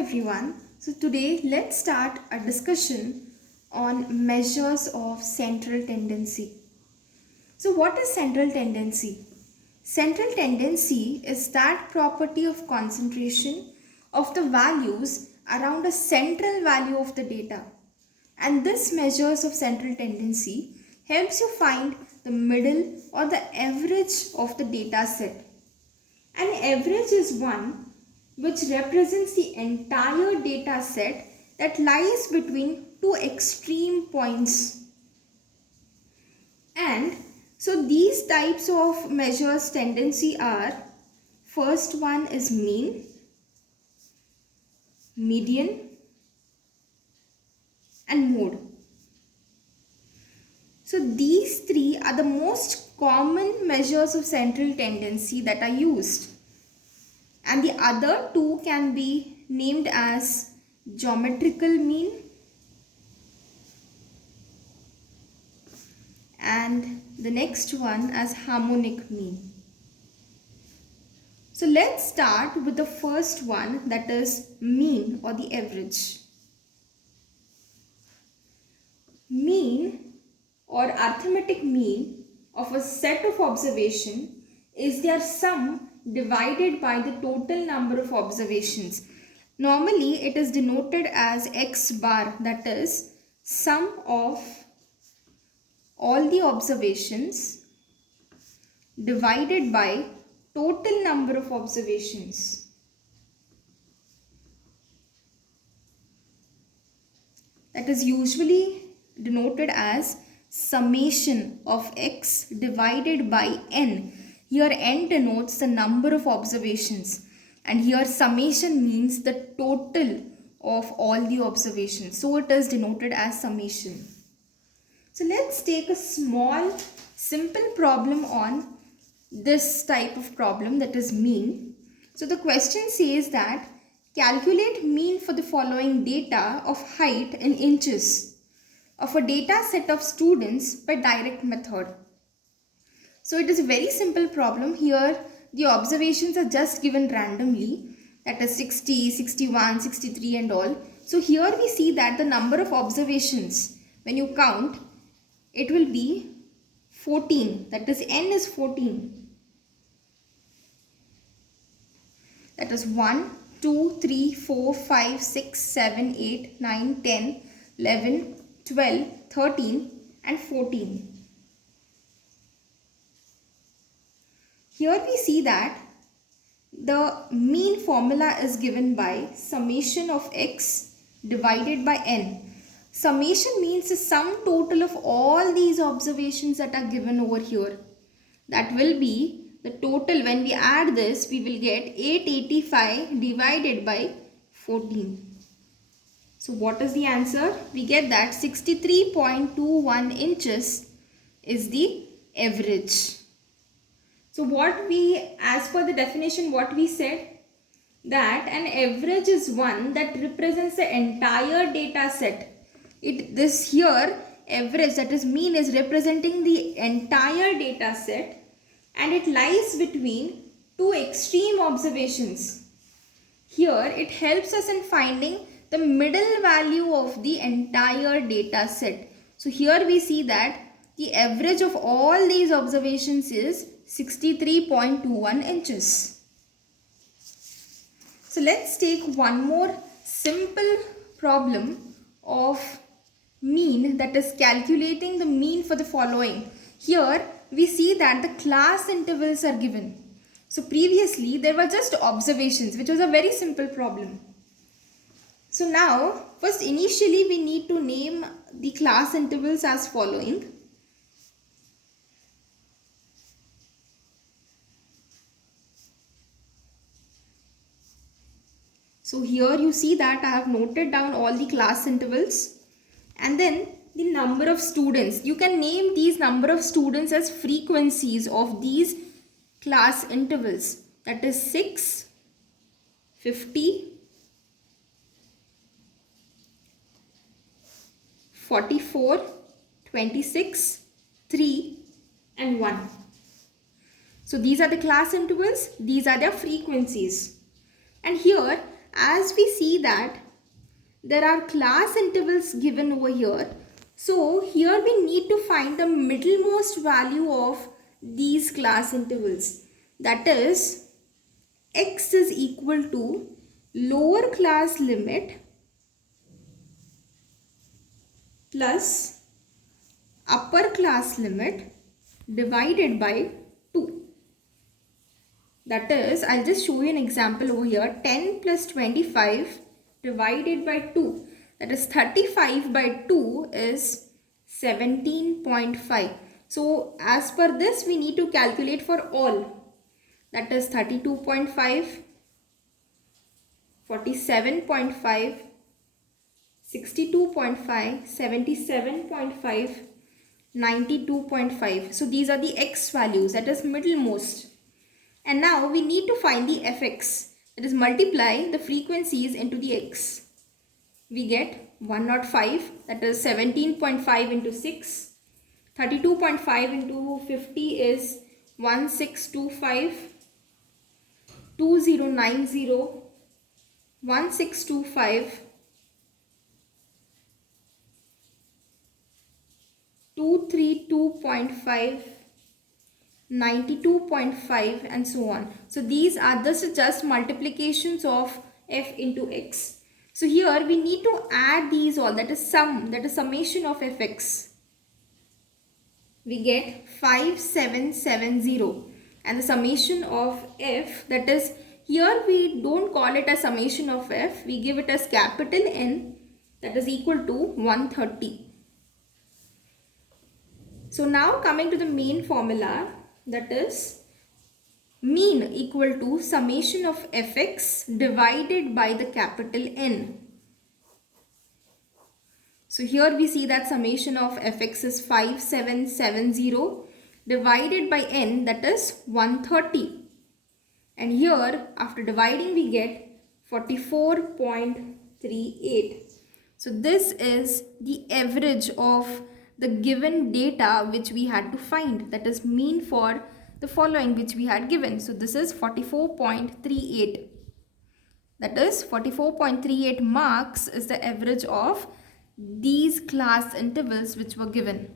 everyone. So today let's start a discussion on measures of central tendency. So what is central tendency? Central tendency is that property of concentration of the values around a central value of the data. And this measures of central tendency helps you find the middle or the average of the data set. An average is one which represents the entire data set that lies between two extreme points. And so these types of measures tendency are, first one is mean, median and mode. So these three are the most common measures of central tendency that are used. And the other two can be named as geometrical mean and the next one as harmonic mean. So let's start with the first one, that is mean or the average. Mean or arithmetic mean of a set of observation is their sum divided by the total number of observations. Normally it is denoted as x bar, that is sum of all the observations divided by total number of observations. That is usually denoted as summation of x divided by n. Here n denotes the number of observations and here summation means the total of all the observations. So it is denoted as summation. So let's take a small simple problem on this type of problem, that is mean. So the question says that calculate mean for the following data of height in inches of a data set of students by direct method. So it is a very simple problem. Here the observations are just given randomly, that is 60, 61, 63 and all. So here we see that the number of observations, when you count, it will be 14, that is n is 14. That is 1, 2, 3, 4, 5, 6, 7, 8, 9, 10, 11, 12, 13 and 14. Here we see that the mean formula is given by summation of x divided by n. Summation means the sum total of all these observations that are given over here. That will be the total. When we add this, we will get 885 divided by 14. So what is the answer? We get that 63.21 inches is the average. So what we, as per the definition, what we said, that an average is one that represents the entire data set. This here average, that is mean, is representing the entire data set and it lies between two extreme observations. Here it helps us in finding the middle value of the entire data set. So here we see that the average of all these observations is 63.21 inches. So let's take one more simple problem of mean, that is calculating the mean for the following. Here we see that the class intervals are given. So previously there were just observations, which was a very simple problem. So now first initially we need to name the class intervals as following. So here you see that I have noted down all the class intervals and then the number of students. You can name these number of students as frequencies of these class intervals. That is 6, 50, 44, 26, 3 and 1. So these are the class intervals, these are their frequencies. And here as we see that there are class intervals given over here. So here we need to find the middlemost value of these class intervals. That is, x is equal to lower class limit plus upper class limit divided by 2. That is, I'll just show you an example over here. 10 plus 25 divided by 2. That is 35 by 2 is 17.5. So as per this, we need to calculate for all. That is 32.5, 47.5, 62.5, 77.5, 92.5. So these are the x values, that is middlemost. And now we need to find the fx, that is multiply the frequencies into the x. We get 105, that is 17.5 into 6. 32.5 into 50 is 1625. 2090, 1625, 232.5, 92.5, and so on. So these are just multiplications of f into x. So here we need to add these all, that is sum, that is summation of fx. We get 5770, and the summation of f, that is, here we don't call it a summation of f, we give it as capital N, that is equal to 130. So now coming to the main formula, that is mean equal to summation of fx divided by the capital N. So here we see that summation of fx is 5770 divided by n, that is 130. And here after dividing we get 44.38. So this is the average of the given data which we had to find, that is mean for the following which we had given. So this is 44.38. That is 44.38 marks is the average of these class intervals which were given.